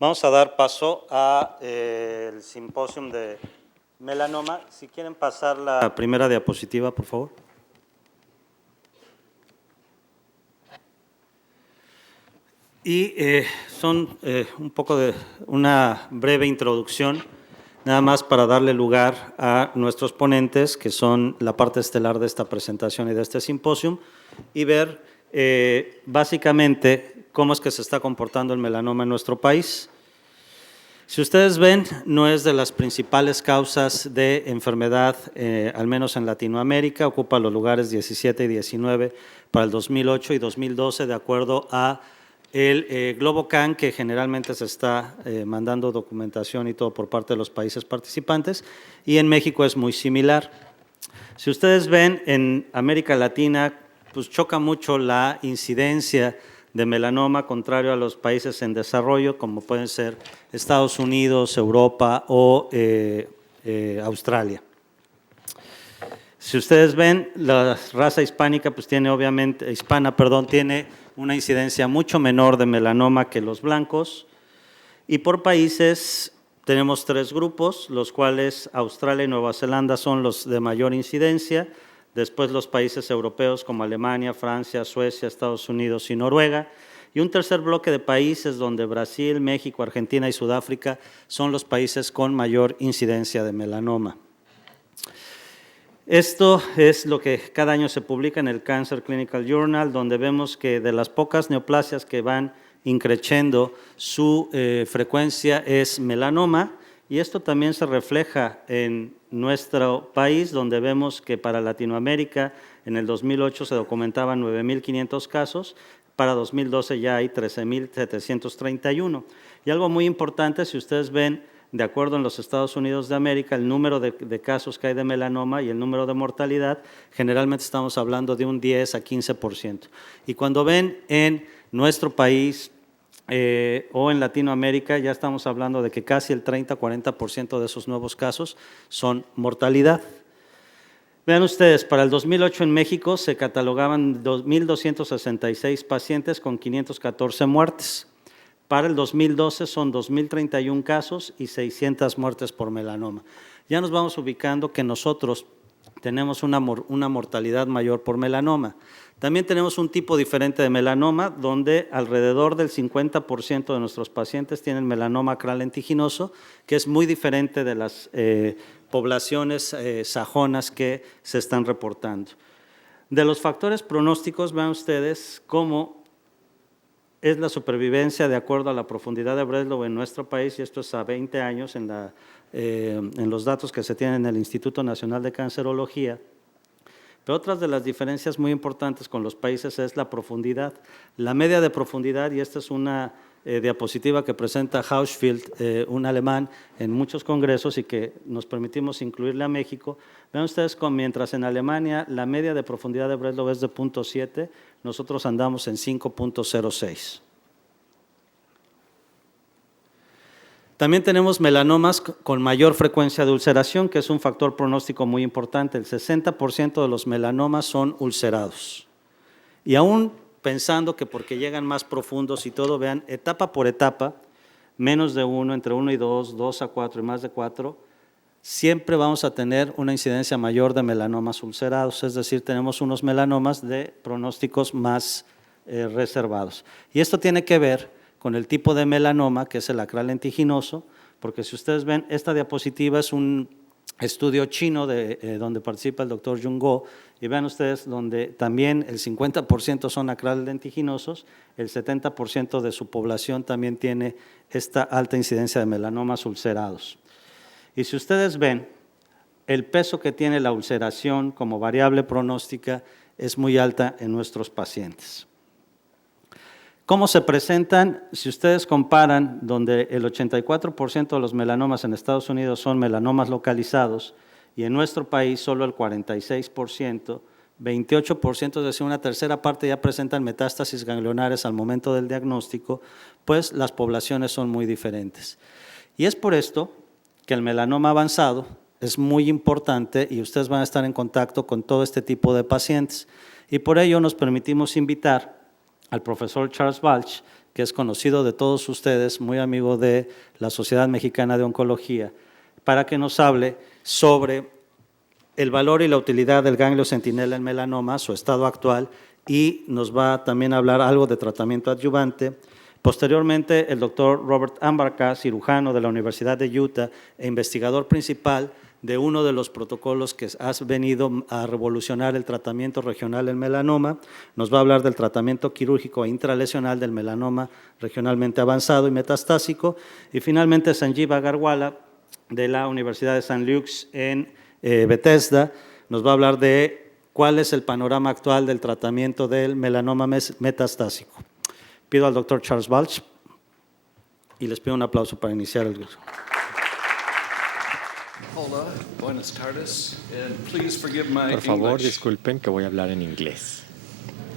Vamos a dar paso al simposio de melanoma. Si quieren pasar la primera diapositiva, por favor. Y son un poco de una breve introducción, nada más para darle lugar a nuestros ponentes, que son la parte estelar de esta presentación y de este simposio, y ver básicamente cómo es que se está comportando el melanoma en nuestro país. Si ustedes ven, no es de las principales causas de enfermedad, al menos en Latinoamérica, ocupa los lugares 17 y 19 para el 2008 y 2012, de acuerdo a el GloboCan, que generalmente se está mandando documentación y todo por parte de los países participantes, y en México es muy similar. Si ustedes ven, en América Latina, pues choca mucho la incidencia de melanoma, contrario a los países en desarrollo, como pueden ser Estados Unidos, Europa o Australia. Si ustedes ven, la raza hispánica, pues tiene obviamente, tiene una incidencia mucho menor de melanoma que los blancos. Y por países tenemos tres grupos, los cuales Australia y Nueva Zelanda son los de mayor incidencia. Después los países europeos como Alemania, Francia, Suecia, Estados Unidos y Noruega. Y un tercer bloque de países donde Brasil, México, Argentina y Sudáfrica son los países con mayor incidencia de melanoma. Esto es lo que cada año se publica en el Cancer Clinical Journal, donde vemos que de las pocas neoplasias que van increciendo, su frecuencia es melanoma, y esto también se refleja en nuestro país, donde vemos que para Latinoamérica en el 2008 se documentaban 9.500 casos, para 2012 ya hay 13.731. Y algo muy importante, si ustedes ven, de acuerdo en los Estados Unidos de América, el número de casos que hay de melanoma y el número de mortalidad, generalmente estamos hablando de un 10 a 15%. Y cuando ven en nuestro país o en Latinoamérica, ya estamos hablando de que casi el 30-40% de esos nuevos casos son mortalidad. Vean ustedes, para el 2008 en México se catalogaban 2.266 pacientes con 514 muertes. Para el 2012 son 2.031 casos y 600 muertes por melanoma. Ya nos vamos ubicando que nosotros tenemos una mortalidad mayor por melanoma. También tenemos un tipo diferente de melanoma, donde alrededor del 50% de nuestros pacientes tienen melanoma acral lentiginoso, que es muy diferente de las poblaciones sajonas que se están reportando. De los factores pronósticos, vean ustedes cómo es la supervivencia de acuerdo a la profundidad de Breslow en nuestro país, y esto es a 20 años en los datos que se tienen en el Instituto Nacional de Cancerología. Pero otras de las diferencias muy importantes con los países es la profundidad. La media de profundidad, y esta es una diapositiva que presenta Hausfield, un alemán, en muchos congresos y que nos permitimos incluirle a México. Vean ustedes cómo mientras en Alemania la media de profundidad de Breslow es de 0.7, nosotros andamos en 5.06. También tenemos melanomas con mayor frecuencia de ulceración, que es un factor pronóstico muy importante. El 60% de los melanomas son ulcerados. Y aún pensando que porque llegan más profundos y todo, vean, etapa por etapa, menos de 1, entre 1 y 2, 2 a 4 y más de 4, siempre vamos a tener una incidencia mayor de melanomas ulcerados, es decir, tenemos unos melanomas de pronósticos más reservados. Y esto tiene que ver con el tipo de melanoma, que es el acral lentiginoso, porque si ustedes ven, esta diapositiva es un estudio chino donde participa el doctor Jun Go, y vean ustedes donde también el 50% son acral lentiginosos, el 70% de su población también tiene esta alta incidencia de melanomas ulcerados. Y si ustedes ven, el peso que tiene la ulceración como variable pronóstica es muy alta en nuestros pacientes. ¿Cómo se presentan? Si ustedes comparan, donde el 84% de los melanomas en Estados Unidos son melanomas localizados y en nuestro país solo el 46%, 28%, es decir, una tercera parte ya presentan metástasis ganglionares al momento del diagnóstico, pues las poblaciones son muy diferentes. Y es por esto que el melanoma avanzado es muy importante y ustedes van a estar en contacto con todo este tipo de pacientes. Y por ello nos permitimos invitar al profesor Charles Balch, que es conocido de todos ustedes, muy amigo de la Sociedad Mexicana de Oncología, para que nos hable sobre el valor y la utilidad del ganglio centinela en melanoma, su estado actual, y nos va también a hablar algo de tratamiento adyuvante. Posteriormente, el doctor Robert Ambarca, cirujano de la Universidad de Utah e investigador principal de uno de los protocolos que has venido a revolucionar el tratamiento regional en melanoma, nos va a hablar del tratamiento quirúrgico e intralesional del melanoma regionalmente avanzado y metastásico. Y finalmente, Sanjeev Agarwala, de la Universidad de St. Luke's en Bethesda, nos va a hablar de cuál es el panorama actual del tratamiento del melanoma metastásico. Pido al doctor Charles Balch y les pido un aplauso para iniciar el curso. Hola, buenas tardes, and please forgive my Por favor, English. disculpen que voy a hablar en inglés.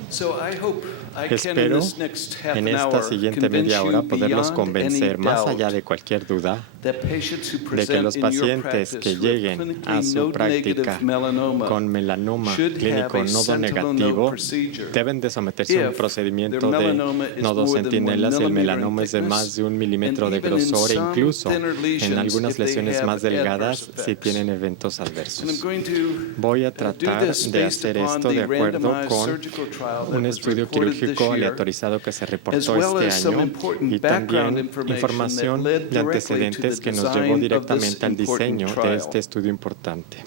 So I hope I can in Espero this next half en an esta hour siguiente convince media hora you poderlos beyond convencer any más doubt allá de cualquier duda that patients who de que present los in your pacientes practice que who have lleguen clinically a su node-negative práctica melanoma con melanoma should clínico have a nodo sentinel negativo node procedure deben de someterse a un if procedimiento their de melanoma is nodos more than 1 centinelas si el millimeter in melanoma es de más thickness, de 1 milímetro and de even in grosor e some incluso thinner en lesions algunas if they lesiones have más delgadas adverse si effects. tienen eventos And I'm adversos. going to Voy a do tratar this de based hacer upon esto de the acuerdo randomized con surgical trial that un was estudio reported this quirúrgico year, aleatorizado que se as reportó well este as some año important y background también information información that led de directly to antecedentes the que nos llevó design of this directamente al important diseño de trial. este estudio importante.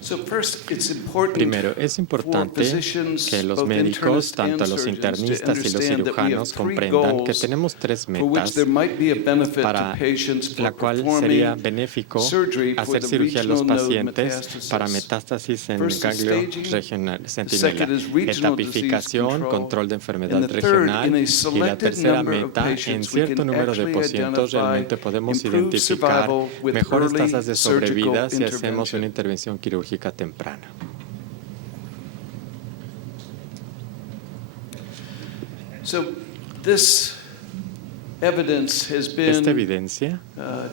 So first, it's important Primero, es for importante physicians, que los both médicos, internists and tanto los surgeons, to internistas y los understand that we have cirujanos, 3 comprendan que goals tenemos tres for which metas there might be a benefit to para patients for la cual sería performing benéfico surgery for hacer the cirugía a los regional node pacientes metastasis. para metástasis en First is ganglio staging, regional the centinela, second is regional disease etapificación, control, control de enfermedad and the third, regional in a y la selected tercera number of meta, en patients, we cierto can número de actually pacientes identify realmente podemos improved identificar survival with mejores early tasas de surgical sobrevida si hacemos intervention. una intervención quirúrgica temprana. So this evidence has Esta been evidencia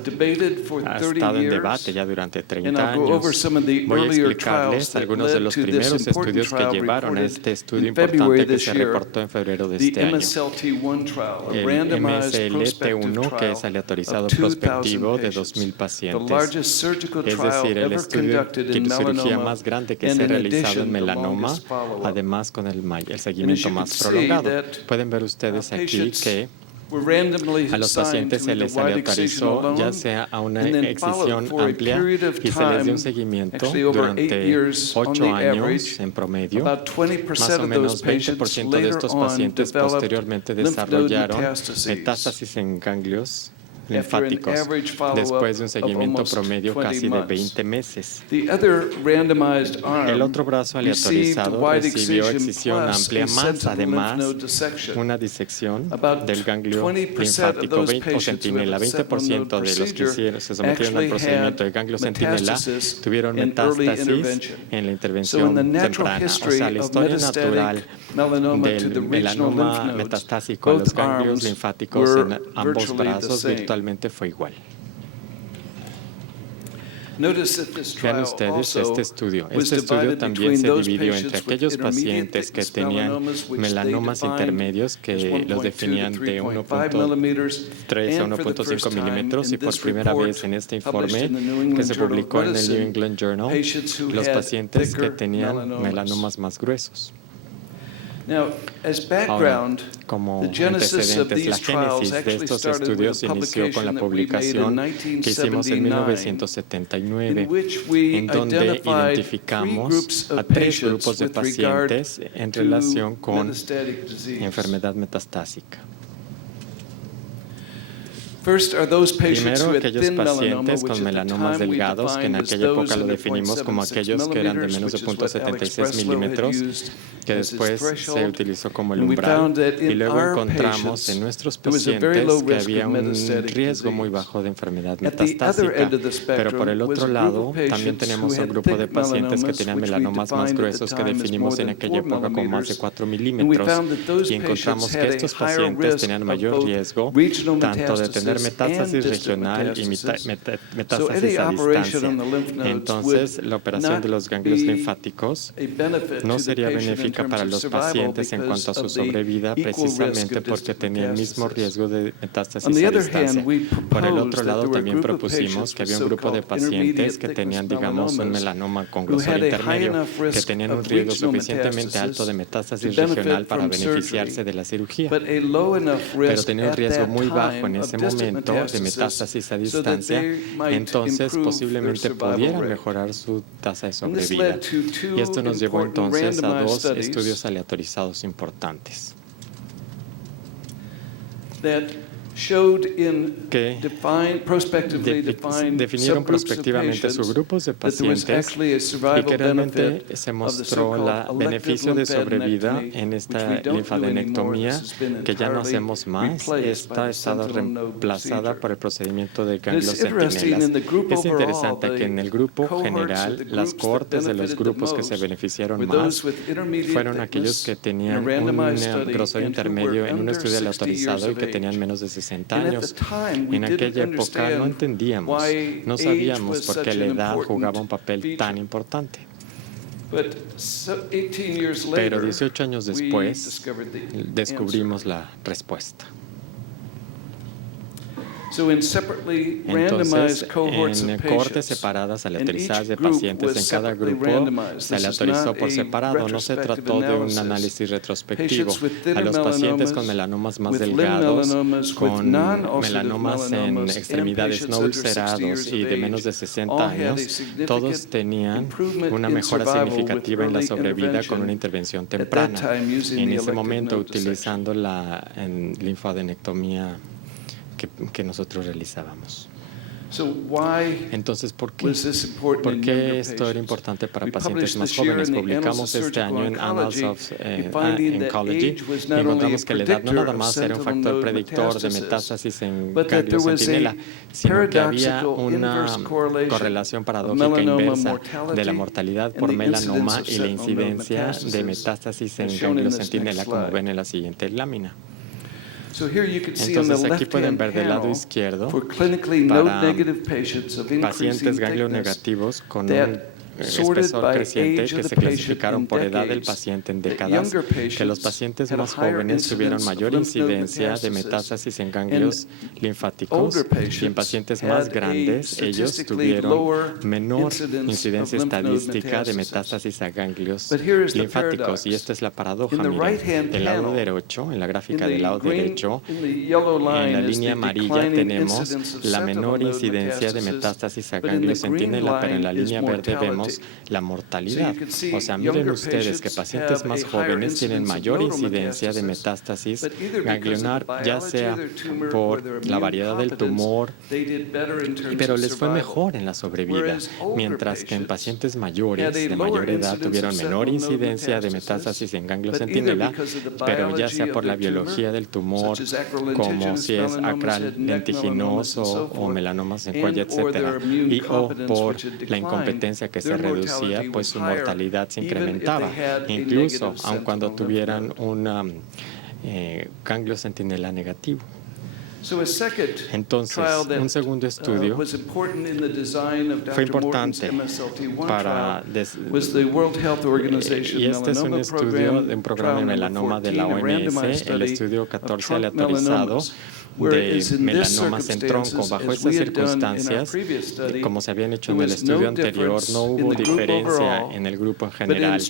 debated for ha 30 estado en years. debate ya durante And 30 I'll go over años. some of the Voy a earlier explicarles trials that algunos de led los to this primeros important estudios que trial llevaron a reported este estudio in February importante que this se year, reportó en febrero de the este año. MSLT-1 trial, a El randomized prospective MSLT1, que es trial aleatorizado of 2,000 prospectivo de patients, 2,000 the pacientes. largest surgical Es trial decir, el ever estudio conducted in de cirugía melanoma, más grande que and se ha in realizado addition, en the melanoma, longest follow-up. además con el And as seguimiento you can más see prolongado. that Pueden ver ustedes aquí patients que were randomly a los assigned pacientes to se either les wide excision aleatorizó ya alone, sea a una and then excisión followed for a amplia period of y se les dio time, un seguimiento actually over 8 durante years on 8 the años average. en promedio. About 20% Más o of those menos patients 20% de later estos on pacientes developed posteriormente lymph node desarrollaron metastases. metástasis en ganglios After an linfáticos average follow-up después de un of seguimiento almost promedio 20 casi de months. 20 meses. The other randomized arm El otro brazo received aleatorizado wide recibió excision excisión plus amplia a más, sentinel lymph además node dissection. una disección About del ganglio 20% of linfático those 20 o patients who have centinela. a sentinel 20% node de los que procedure se sometieron al actually procedimiento de had ganglio centinela metastasis tuvieron in early metástasis intervention. en la So in intervención the natural temprana. O history sea, la of historia natural metastatic melanoma to the del regional lymph melanoma nodes, metastásico a los both ganglios arms linfáticos were en ambos virtually the brazos same. virtualmente fue igual. Notice that this Vean trial ustedes also este estudio. was Este estudio divided también between se those dividió patients entre with aquellos intermediate pacientes que thickness tenían melanomas, which they melanomas defined intermedios as que 1.2 los to definían de 3.5 millimeters, 1.3 a and for the 1.5 first time milímetros in y por this primera report vez en este published informe in the New que England se Journal of publicó en el New Medicine, England Journal, patients who los had pacientes que thicker tenían melanomas. melanomas más gruesos. Now, as Ahora, background, como the genesis of antecedentes, la these trials génesis de actually estos started with estudios a inició con la publication that we made in publicación que hicimos en 1979, 1979, in which we en donde identified identificamos 3 groups a of 3 patients grupos de with regard pacientes en to relación con metastatic disease. enfermedad metastásica. First are those patients who Primero, had aquellos thin melanoma, pacientes which con at the melanomas time we delgados, que en defined as aquella época those lo under definimos como 0.76 aquellos que eran de millimeters, menos de which is what Alex 0.76 Breslow had milímetros, used que as his después se threshold. utilizó como el And we umbral, found that y in luego our encontramos patients, en nuestros there was a very pacientes low que risk había of un metastatic riesgo muy disease. bajo de enfermedad At the other metastásica, end of the pero por el spectrum was otro a group lado of también patients tenemos who un had grupo de thick pacientes que melanomas, tenían which we melanomas más defined at the gruesos que time as more definimos en than aquella 4 época como más de millimeters. 4 And we milímetros, found that those y encontramos patients que had a estos higher pacientes risk tenían of mayor both riesgo regional tanto de tener hacer metástasis regional y metástasis a distancia. Entonces, la operación de los ganglios linfáticos no sería benéfica para los pacientes en cuanto a su sobrevida, precisamente porque tenía el mismo riesgo de metástasis a distancia. Por el otro lado, también propusimos que había un grupo de pacientes que tenían, digamos, un melanoma con grosor intermedio, que tenían un riesgo suficientemente alto de metástasis regional para beneficiarse de la cirugía, pero tenían un riesgo muy bajo en ese momento de metástasis a distancia, entonces posiblemente pudieran mejorar su tasa de sobrevida. Y esto nos llevó entonces a 2 estudios aleatorizados importantes que definieron prospectivamente subgrupos de pacientes y que realmente se mostró el beneficio de sobrevida en esta linfadenectomía que ya no hacemos más. Esta ha estado reemplazada por el procedimiento de ganglios centinelas. Es interesante que en el grupo general, las cohortes de los grupos que se beneficiaron más fueron aquellos que tenían un grosor intermedio en un estudio aleatorizado y que tenían menos de 60 años. En aquella época no entendíamos, no sabíamos por qué la edad jugaba un papel tan importante. Pero 18 años después descubrimos la respuesta. Entonces, en cohortes separadas aleatorizadas de pacientes en cada grupo se aleatorizó por separado. No se trató de un análisis retrospectivo. A los pacientes con melanomas más delgados, con melanomas en extremidades no ulcerados y de menos de 60 años, todos tenían una mejora significativa en la sobrevida con una intervención temprana. En ese momento, utilizando la linfadenectomía que nosotros realizábamos. Entonces, ¿por qué esto era importante para pacientes más jóvenes? Publicamos este año en Annals of Oncology y encontramos que la edad no nada más era un factor predictor de metástasis en ganglio centinela, sino que había una correlación paradójica inversa de la mortalidad por melanoma y la incidencia de metástasis en ganglio centinela, como ven en la siguiente lámina. Entonces aquí pueden ver del lado izquierdo para pacientes ganglionegativos con un espesor creciente que se clasificaron por edad del paciente en décadas, que los pacientes más jóvenes tuvieron mayor incidencia de metástasis en ganglios linfáticos y en pacientes más grandes ellos tuvieron menor incidencia estadística de metástasis a ganglios linfáticos. Y esta es la paradoja. Miren, del lado derecho, en la gráfica del lado derecho, en la línea amarilla tenemos la menor incidencia de metástasis a ganglios centinela, pero en la línea verde vemos la mortalidad. O sea, miren ustedes que pacientes más jóvenes tienen mayor incidencia de metástasis ganglionar, ya sea por la variedad del tumor, pero les fue mejor en la sobrevida, mientras que en pacientes mayores de mayor edad tuvieron menor incidencia de metástasis en ganglio centinela, pero ya sea por la biología del tumor, como si es acral lentiginoso o melanomas en cuello, etcétera, y o por la incompetencia que se reducía, pues su mortalidad se incrementaba, incluso aun cuando tuvieran un ganglio centinela negativo. Entonces, un segundo estudio fue importante para y este es un estudio de un programa de melanoma de la OMS, el estudio 14 aleatorizado de melanomas en tronco. Bajo estas circunstancias, como se habían hecho en el estudio anterior, no hubo diferencia en el grupo en general,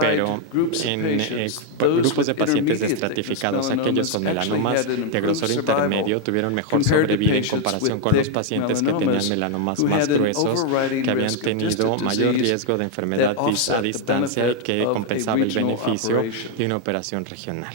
pero en grupos de pacientes estratificados, aquellos con melanomas de grosor intermedio tuvieron mejor sobrevida en comparación con los pacientes que tenían melanomas más gruesos, que habían tenido mayor riesgo de enfermedad a distancia y que compensaba el beneficio de una operación regional.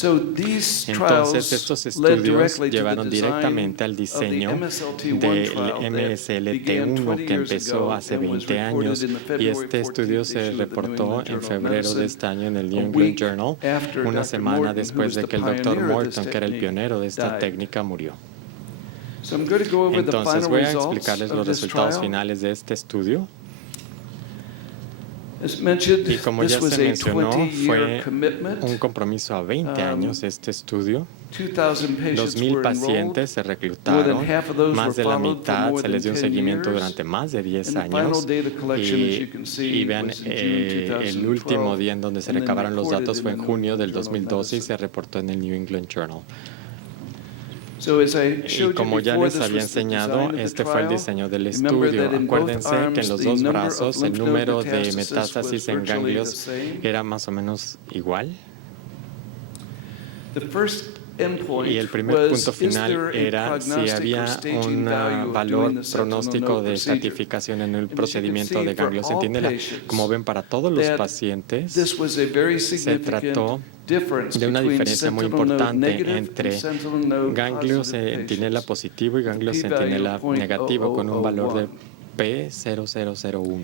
Entonces, estos estudios llevaron directamente al diseño del MSLT1 que empezó hace 20 años y este estudio se reportó en febrero de este año en el New England Journal, una semana después de que el Dr. Morton, que era el pionero de esta técnica, murió. Entonces, voy a explicarles los resultados finales de este estudio. Y como ya se mencionó, fue un compromiso a 20 años este estudio. 2,000 pacientes se reclutaron, más de la mitad se les dio un seguimiento durante más de 10 años y vean, el último día en donde se recabaron los datos fue en junio del 2012 y se reportó en el New England Journal. Y como ya les había enseñado, este fue el diseño del estudio. Acuérdense que en los dos brazos el número de metástasis en ganglios era más o menos igual. Y el primer punto final era si había un valor pronóstico de estratificación en el procedimiento de ganglio centinela. Como ven, para todos los pacientes se trató de una diferencia muy importante entre ganglio centinela positivo y ganglio centinela negativo con un valor de P0001.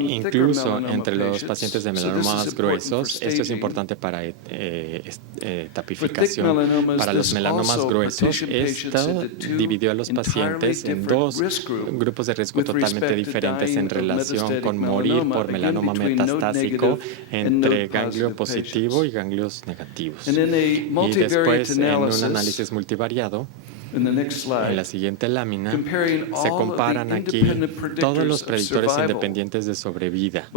Incluso entre los pacientes de melanoma más gruesos, esto es importante para tapificación. Para los melanomas gruesos, esto dividió a los pacientes en dos grupos de riesgo totalmente diferentes en relación con morir por melanoma metastásico entre ganglio positivo y ganglios negativos. Y después, en un análisis multivariado, en la siguiente lámina se comparan aquí todos los predictores independientes de sobrevida,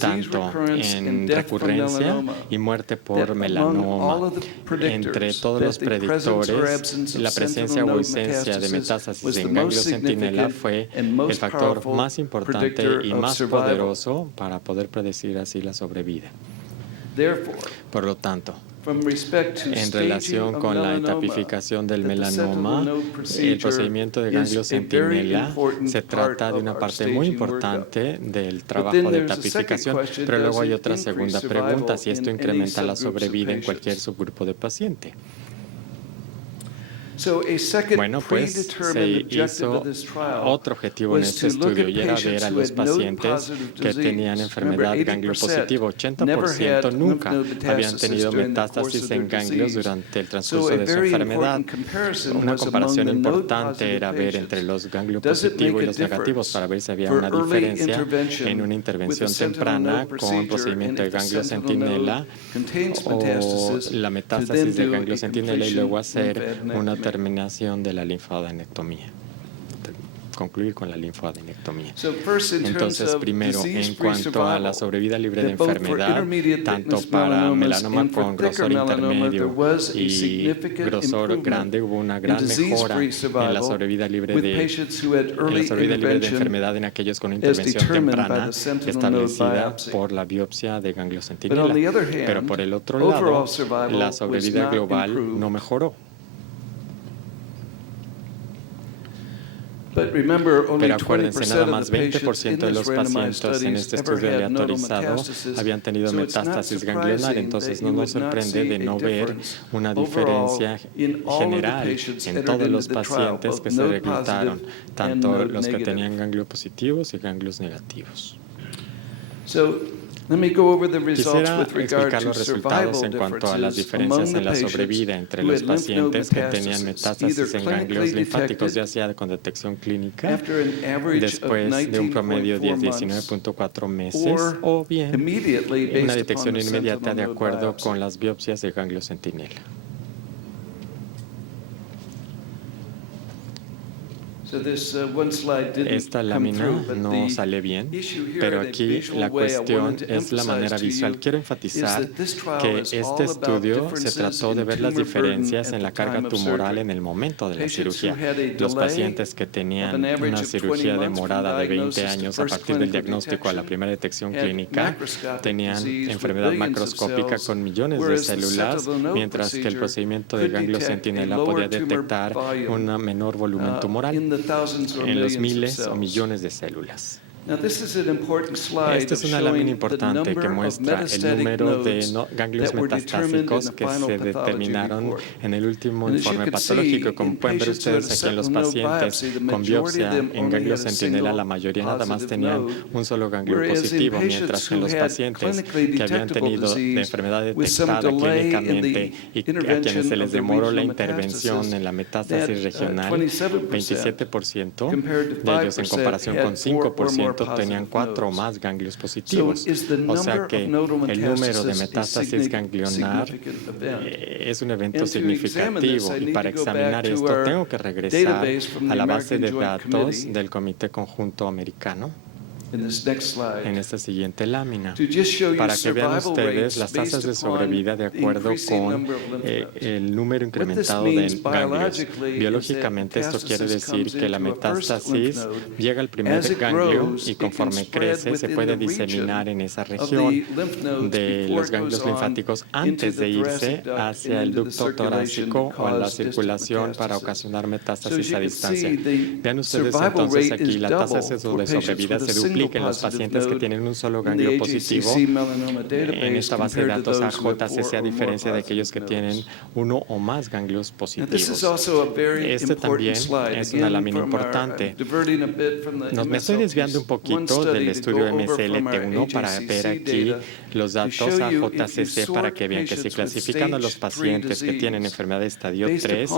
tanto en recurrencia y muerte por melanoma. Entre todos los predictores, la presencia o ausencia de metástasis en ganglio centinela fue el factor más importante y más poderoso para poder predecir así la sobrevida. Por lo tanto, en relación con la tapificación del melanoma, el procedimiento de ganglio centinela se trata de una parte muy importante del trabajo de tapificación, pero luego hay otra segunda pregunta, si esto incrementa la sobrevida en cualquier subgrupo de paciente. Bueno, pues se hizo otro objetivo en este estudio y era ver a los pacientes que tenían enfermedad ganglio positivo. 80% nunca habían tenido metástasis en ganglios durante el transcurso de su enfermedad. Una comparación importante era ver entre los ganglio positivo y los negativos para ver si había una diferencia en una intervención temprana con procedimiento de ganglio centinela o la metástasis de ganglio centinela y luego hacer una terminación de la linfadenectomía. Concluir con la linfadenectomía. Entonces, primero, en cuanto a la sobrevida libre de enfermedad, tanto para melanoma con grosor intermedio y grosor grande, hubo una gran mejora en la sobrevida libre de enfermedad en aquellos con intervención temprana establecida por la biopsia de ganglio centinela. Pero por el otro lado, la sobrevida global no mejoró. Pero acuérdense, nada más 20% de los pacientes en este estudio aleatorizado habían tenido metástasis ganglionar, entonces no nos sorprende de no ver una diferencia general en todos los pacientes que se reclutaron, tanto los que tenían ganglios positivos y ganglios negativos. Quisiera explicar los resultados en cuanto a las diferencias en la sobrevida entre los pacientes que tenían metástasis en ganglios linfáticos, ya sea con detección clínica, después de un promedio de 19.4 meses, o bien una detección inmediata de acuerdo con las biopsias de ganglio centinela. Esta lámina no sale bien, pero aquí la cuestión es la manera visual. Quiero enfatizar que este estudio se trató de ver las diferencias en la carga tumoral en el momento de la cirugía. Los pacientes que tenían una cirugía demorada de 20 años a partir del diagnóstico a la primera detección clínica tenían enfermedad macroscópica con millones de células, mientras que el procedimiento de ganglio centinela podía detectar un menor volumen tumoral en los miles o millones de células. Esta es una lámina importante que muestra el número de ganglios metastásicos que se determinaron en el último informe patológico. Como pueden ver ustedes aquí en los pacientes con biopsia en ganglio centinela, la mayoría nada más tenían un solo ganglio positivo, mientras que en los pacientes que habían tenido la enfermedad detectada clínicamente y a quienes se les demoró la intervención en la metástasis regional, 27% de ellos en comparación con 5% momento tenían 4 o más ganglios positivos. O sea que el número de metástasis ganglionar es un evento significativo, y para examinar esto tengo que regresar a la base de datos del Comité Conjunto Americano en esta siguiente lámina, para que vean ustedes las tasas de sobrevida de acuerdo con el número incrementado de ganglios. Biológicamente esto quiere decir que la metástasis llega al primer ganglio y conforme crece se puede diseminar en esa región de los ganglios linfáticos antes de irse hacia el ducto torácico o a la circulación para ocasionar metástasis a distancia. Vean ustedes entonces aquí la tasa de sobrevida se duplica en los pacientes que tienen un solo ganglio positivo en esta base de datos AJCC, a diferencia de aquellos que tienen uno o más ganglios positivos. Este también es una lámina importante. Me estoy desviando un poquito del estudio MSLT1 para ver aquí los datos AJCC, para que vean que si clasifican a los pacientes que tienen enfermedad de estadio 3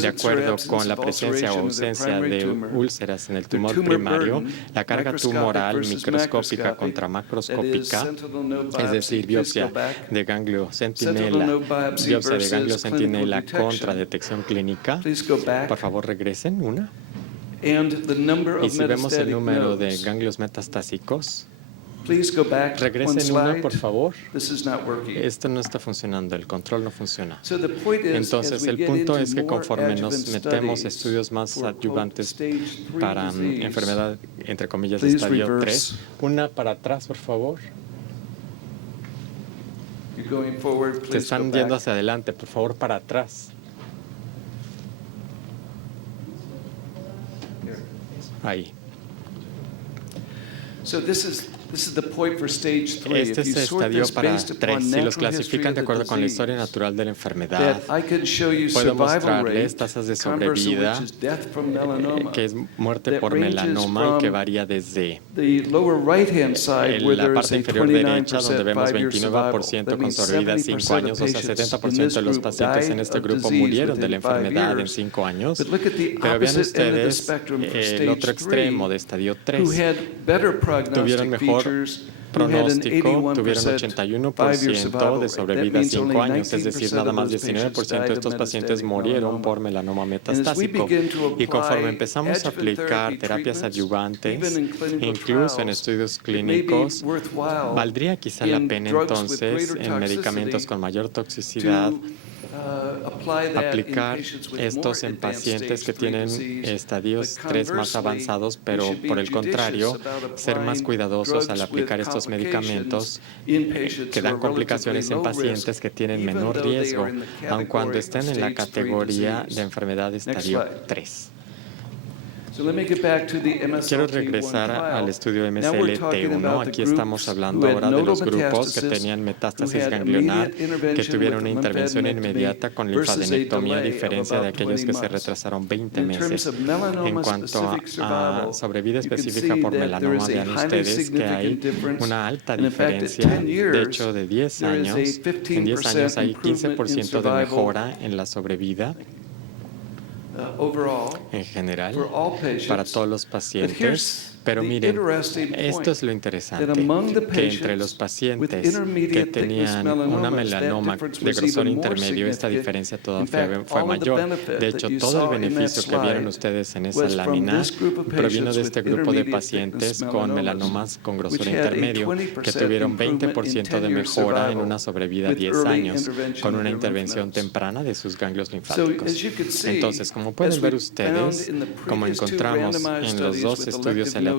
de acuerdo con la presencia o ausencia de úlceras en el tumor primario, la carga tumoral microscópica contra macroscópica, es decir, biopsia de ganglio centinela, contra detección clínica. Por favor, regresen una. Y si vemos el número de ganglios metastásicos, regresen una, por favor. Esto no está funcionando, el control no funciona. Entonces, el punto es que conforme nos metemos estudios más adyuvantes para enfermedad, entre comillas, de estadio 3, una para atrás, por favor. Te están yendo hacia adelante, por favor, para atrás. Ahí. Este es el estadio para 3. Si los clasifican de acuerdo con la historia natural de la enfermedad, puedo mostrarles tasas de sobrevida, que es muerte por melanoma, y que varía desde la parte inferior derecha, donde vemos 29% con sobrevida en 5 años, o sea, 70% de los pacientes en este grupo murieron de la enfermedad en 5 años. Pero vean ustedes el otro extremo de estadio 3. Tuvieron mejor pronóstico, tuvieron 81% de sobrevida a 5 años, es decir, nada más 19% de estos pacientes murieron por melanoma metastásico. Y conforme empezamos a aplicar terapias adyuvantes, incluso en estudios clínicos, valdría quizá la pena entonces en medicamentos con mayor toxicidad aplicar estos en pacientes que tienen estadios 3 más avanzados, pero por el contrario, ser más cuidadosos al aplicar estos medicamentos que dan complicaciones en pacientes que tienen menor riesgo, aun cuando estén en la categoría de enfermedad de estadio 3. Quiero regresar al estudio MSLT1. Aquí estamos hablando ahora de los grupos que tenían metástasis ganglionar, que tuvieron una intervención inmediata con linfadenectomía, a diferencia de aquellos que se retrasaron 20 meses. En cuanto a sobrevida específica por melanoma, vean ustedes que hay una alta diferencia. De hecho, de 10 años, en 10 años hay 15% de mejora en la sobrevida en general para todos los pacientes. Pero miren, esto es lo interesante, que entre los pacientes que tenían una melanoma de grosor intermedio, esta diferencia todavía fue mayor. De hecho, todo el beneficio que vieron ustedes en esa lámina provino de este grupo de pacientes con melanomas con grosor intermedio, que tuvieron 20% de mejora en una sobrevida a 10 años, con una intervención temprana de sus ganglios linfáticos. Entonces, como pueden ver ustedes, como encontramos en los dos estudios aleatorizados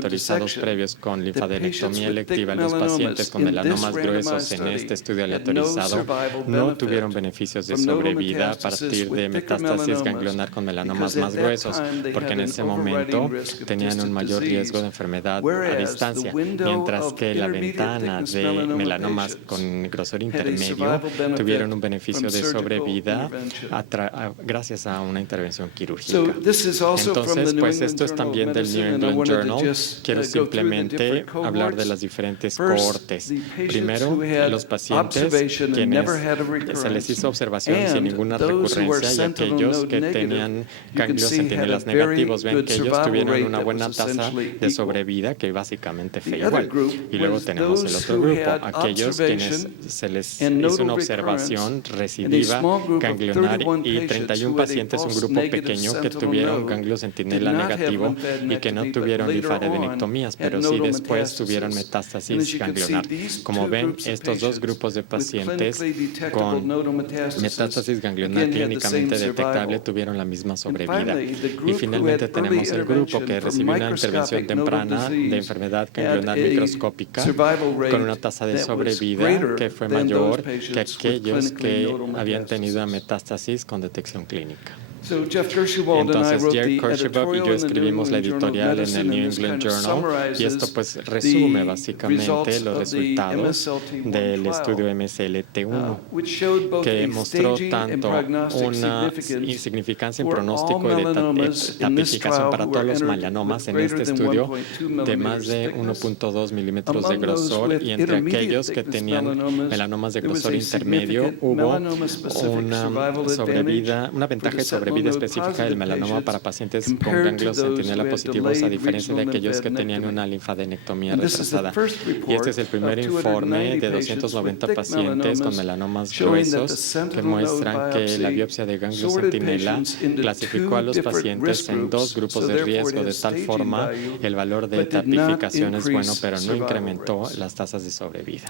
previos con linfadenectomía electiva, los pacientes con melanomas gruesos en este estudio aleatorizado no tuvieron beneficios de sobrevida a partir de metástasis ganglionar con melanomas más gruesos, porque en ese momento tenían un mayor riesgo de enfermedad a distancia, mientras que la ventana de melanomas con grosor intermedio tuvieron un beneficio de sobrevida gracias a una intervención quirúrgica. Entonces, pues esto es también del New England Journal, quiero simplemente hablar de las diferentes cohortes. Primero, los pacientes quienes se les hizo observación sin ninguna recurrencia y aquellos que tenían ganglios centinelas negativos. Vean que ellos tuvieron una buena tasa de sobrevida, que básicamente fue igual. Y luego tenemos el otro grupo, aquellos quienes se les hizo una observación recidiva ganglionar y 31 pacientes, un grupo pequeño que tuvieron ganglio centinela negativo y que no tuvieron linfadenectomías, pero sí después tuvieron metástasis ganglionar. Como ven, estos dos grupos de pacientes con metástasis ganglionar clínicamente detectable tuvieron la misma sobrevida. Y finalmente tenemos el grupo que recibió una intervención temprana de enfermedad ganglionar microscópica con una tasa de sobrevida que fue mayor que aquellos que habían tenido una metástasis con detección clínica. Entonces, Jeff Kirschenwald y yo escribimos la editorial en el New England Journal y esto pues resume básicamente los resultados del estudio MSLT1 que mostró tanto una insignificancia en pronóstico y de tapificación para todos los melanomas en este estudio de más de 1.2 milímetros de grosor y entre aquellos que tenían melanomas de grosor intermedio hubo una ventaja de sobrevida específica del melanoma para pacientes con ganglios centinela positivos a diferencia de aquellos que tenían una linfadenectomía retrasada. Y este es el primer informe de 290 pacientes con melanomas gruesos que muestran que la biopsia de ganglio centinela clasificó a los pacientes en dos grupos de riesgo de tal forma el valor de tapificación es bueno, pero no incrementó las tasas de sobrevida.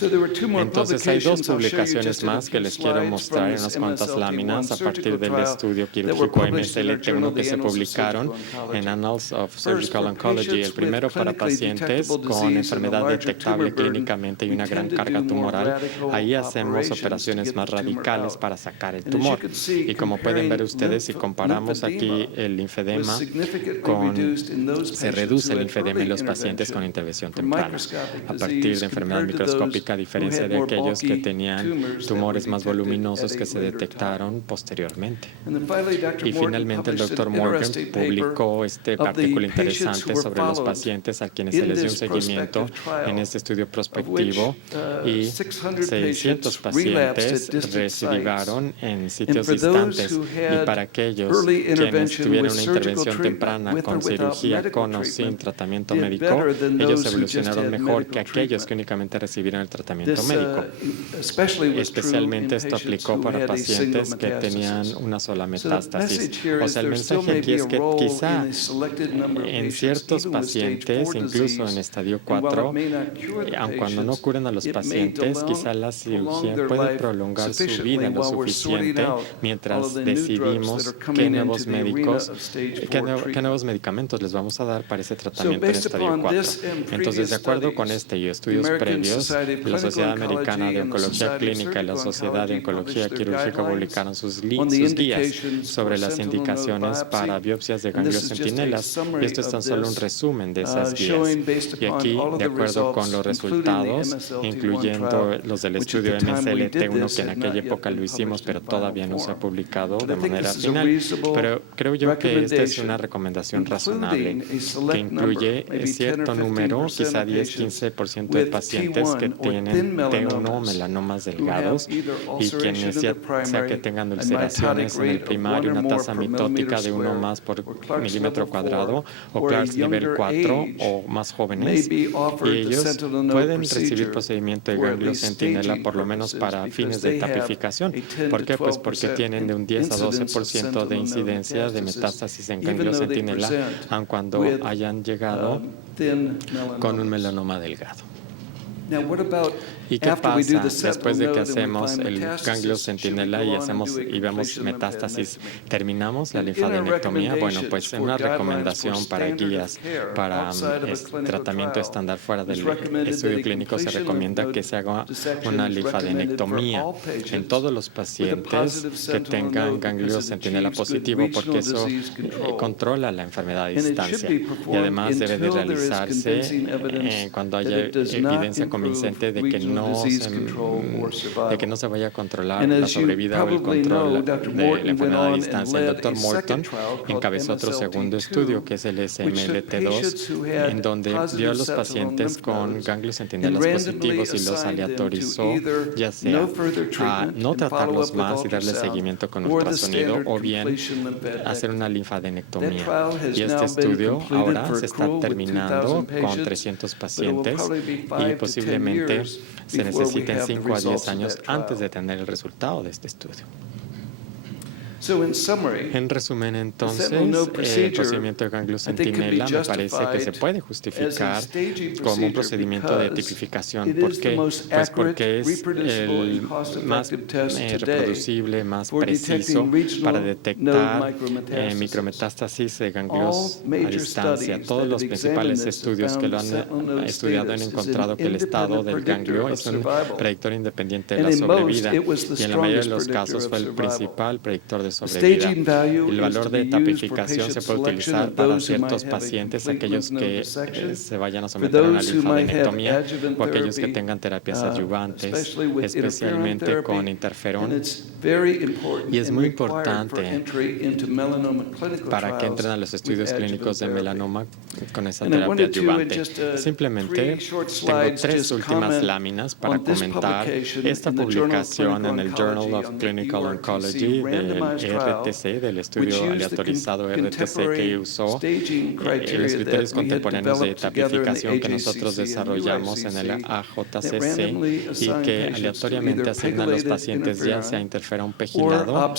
Entonces hay dos publicaciones más que les quiero mostrar en unas cuantas láminas a partir del estudio quirúrgico MSLT1 que se publicaron en Annals of Surgical Oncology. El primero para pacientes con enfermedad detectable clínicamente y una gran carga tumoral. Ahí hacemos operaciones más radicales para sacar el tumor. Y como pueden ver ustedes, si comparamos aquí el linfedema se reduce el linfedema en los pacientes con intervención temprana a partir de enfermedad microscópica a diferencia de aquellos que tenían tumores más voluminosos que se detectaron posteriormente. Y finalmente el Dr. Morgan publicó este artículo interesante sobre los pacientes a quienes se les dio un seguimiento en este estudio prospectivo y 600 pacientes recidivaron en sitios distantes y para aquellos quienes tuvieron una intervención temprana con cirugía con o sin tratamiento médico, ellos evolucionaron mejor que aquellos que únicamente recibieron el tratamiento médico. Especialmente esto aplicó para pacientes que tenían una sola metástasis. O sea, el mensaje aquí es que quizá en ciertos pacientes, incluso en estadio 4, aun cuando no curen a los pacientes, quizá la cirugía puede prolongar su vida lo suficiente mientras decidimos qué nuevos medicamentos les vamos a dar para ese tratamiento en estadio 4. Entonces, de acuerdo con este y estudios previos, la Sociedad Americana de Oncología Clínica y la Sociedad de Oncología Quirúrgica publicaron sus guías sobre las indicaciones para biopsias de ganglios centinelas. Y esto es tan solo un resumen de esas guías. Y aquí, de acuerdo con los resultados, incluyendo los del estudio MSLT1, que en aquella época lo hicimos, pero todavía no se ha publicado de manera final. Pero creo yo que esta es una recomendación razonable, que incluye cierto número, quizá 10-15% de pacientes que tienen T1 melanomas delgados y quienes ya sea que tengan ulceraciones en el primario, una tasa mitótica de 1 más por milímetro cuadrado o CLARS nivel 4 o más jóvenes, y ellos pueden recibir procedimiento de ganglio centinela por lo menos para fines de tapificación. ¿Por qué? Pues porque tienen de un 10 a 12% de incidencia de metástasis en ganglio centinela, aun cuando hayan llegado con un melanoma delgado. ¿Y qué pasa después de que hacemos el ganglio centinela y vemos metástasis? ¿Terminamos la linfadenectomía? Bueno, pues una recomendación para guías para tratamiento estándar fuera del estudio clínico se recomienda que se haga una linfadenectomía en todos los pacientes que tengan ganglio centinela positivo porque eso controla la enfermedad a distancia y además debe de realizarse cuando haya evidencia convincente convincente de que no se vaya a controlar la sobrevida o el control de la enfermedad a distancia. El Dr. Morton encabezó otro segundo estudio, que es el SMLT2, en donde vio a los pacientes con ganglios centinelas positivos y los aleatorizó, ya sea a no tratarlos más y darle seguimiento con ultrasonido o bien hacer una linfadenectomía. Y este estudio ahora se está terminando con 300 pacientes y posiblemente se necesiten 5 a 10 años antes de tener el resultado de este estudio. En resumen, entonces, el procedimiento de ganglio centinela me parece que se puede justificar como un procedimiento de tipificación. ¿Por qué? Pues porque es el más reproducible, más preciso para detectar micrometástasis de ganglios a distancia. Todos los principales estudios que lo han estudiado han encontrado que el estado del ganglio es un predictor independiente de la sobrevida y en la mayoría de los casos fue el principal predictor de sobrevida. El valor de tapificación se puede utilizar para ciertos pacientes, aquellos que se vayan a someter a una linfadenectomía o aquellos que tengan terapias adyuvantes, especialmente con interferón. Y es muy importante para que entren a los estudios clínicos de melanoma con esa terapia adyuvante. Simplemente tengo 3 últimas láminas para comentar esta publicación en el Journal of Clinical Oncology del RTC, del estudio aleatorizado RTC que usó los criterios contemporáneos de tapificación que nosotros desarrollamos en el AJCC y que aleatoriamente asigna a los pacientes ya sea interferón pegilado o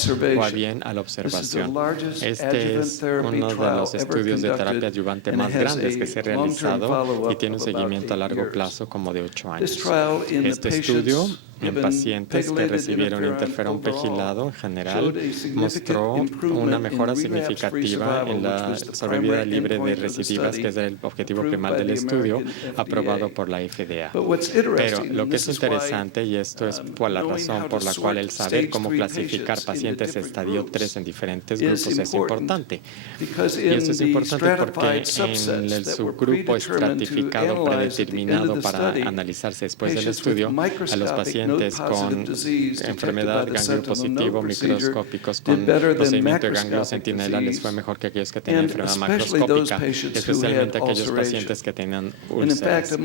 bien a la observación. Este es uno de los estudios de terapia adyuvante más grandes que se ha realizado y tiene un seguimiento a largo plazo como de 8 años. Este estudio en pacientes que recibieron interferón pegilado en general mostró una mejora significativa en la sobrevida libre de recidivas, que es el objetivo primario del estudio, aprobado por la FDA. Pero lo que es interesante, y esto es por la razón por la cual el saber cómo clasificar pacientes estadio 3 en diferentes grupos es importante. Y esto es importante porque en el subgrupo estratificado predeterminado para analizarse después del estudio, a los pacientes con enfermedad ganglio positivo microscópicos con procedimiento de ganglio centinela les fue mejor que aquellos que tenían enfermedad macroscópica, especialmente aquellos pacientes que tenían úlceras.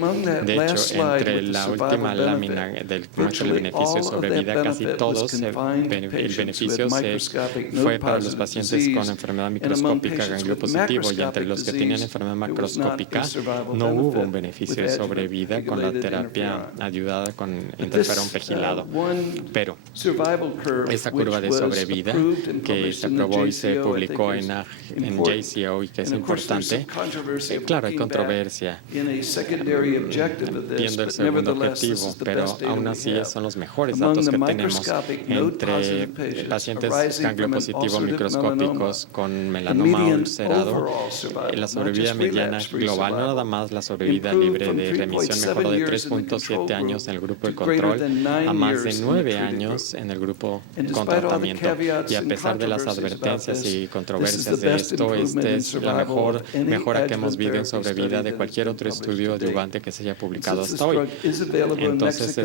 De hecho, entre la última lámina del muestra el beneficio de sobrevida, casi todos el beneficio fue para los pacientes con enfermedad microscópica ganglio positivo, y entre los que tenían enfermedad macroscópica no hubo un beneficio de sobrevida con la terapia ayudada con interferón pegilado. Pero esa curva de sobrevida que se aprobó y se publicó en JCO y que es importante, claro, hay controversia viendo el segundo objetivo, pero aún así son los mejores datos que tenemos entre pacientes ganglio positivo microscópicos con melanoma ulcerado. La sobrevida mediana global, no nada más la sobrevida libre de remisión, mejoró de 3.7 años en el grupo de control a más de 9 años en el grupo con tratamiento. Y a pesar de las advertencias y controversias de esto, esta es la mejor mejora que hemos visto en sobrevida de cualquier otro estudio adyuvante que se haya publicado hasta hoy. Entonces,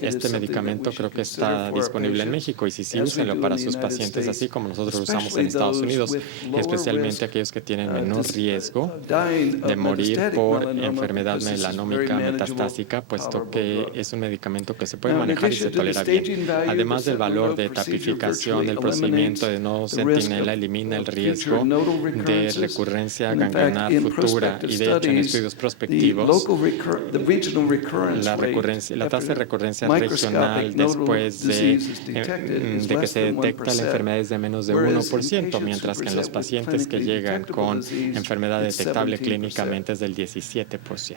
este medicamento creo que está disponible en México, y sí, úsenlo para sus pacientes, así como nosotros lo usamos en Estados Unidos, especialmente aquellos que tienen menor riesgo de morir por enfermedad melanómica metastásica, puesto que es un medicamento que se puede manejar y se tolera bien. Además del valor de tapificación, el procedimiento de no centinela elimina el riesgo de recurrencia ganglionar futura, y de hecho en estudios prospectivos la tasa de recurrencia regional después de que se detecta la enfermedad es de menos de 1%, mientras que en los pacientes que llegan con enfermedad detectable clínicamente es del 17%.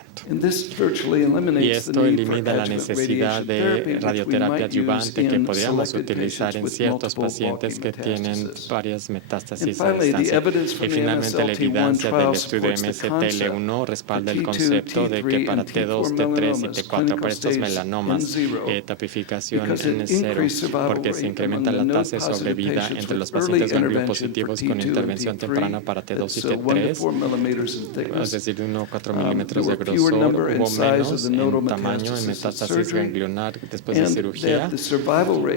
Y esto elimina la necesidad de radioterapia adyuvante que podríamos utilizar en ciertos pacientes que tienen varias metástasis a distancia. Y finalmente, la evidencia del estudio MSTL1 respalda el concepto de que para T2, T3 y T4, para estos melanomas, tapificación en cero, porque se incrementa la tasa de sobrevida entre los pacientes gangliopositivos con intervención temprana para T2 y T3, es decir, 1 o 4 milímetros de grosor, hubo menos en tamaño en metástasis ganglionar después de cirugía,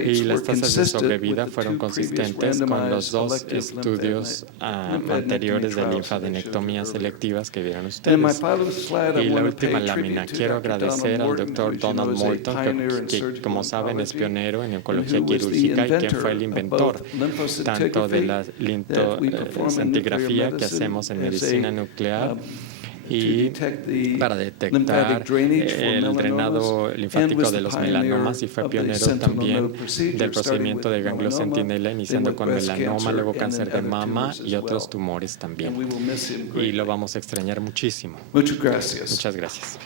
y las tasas de sobrevida fueron consistentes con los dos estudios anteriores de linfadenectomías selectivas que vieron ustedes. Y la última lámina, quiero agradecer al doctor Donald Morton, que como saben es pionero en oncología quirúrgica y quien fue el inventor tanto de la linfoscintigrafía que hacemos en medicina nuclear y para detectar el drenado linfático de los melanomas, y fue pionero también del procedimiento de ganglio centinela, iniciando con melanoma, luego cáncer de mama y otros tumores también. Y lo vamos a extrañar muchísimo. Muchas gracias. Muchas gracias.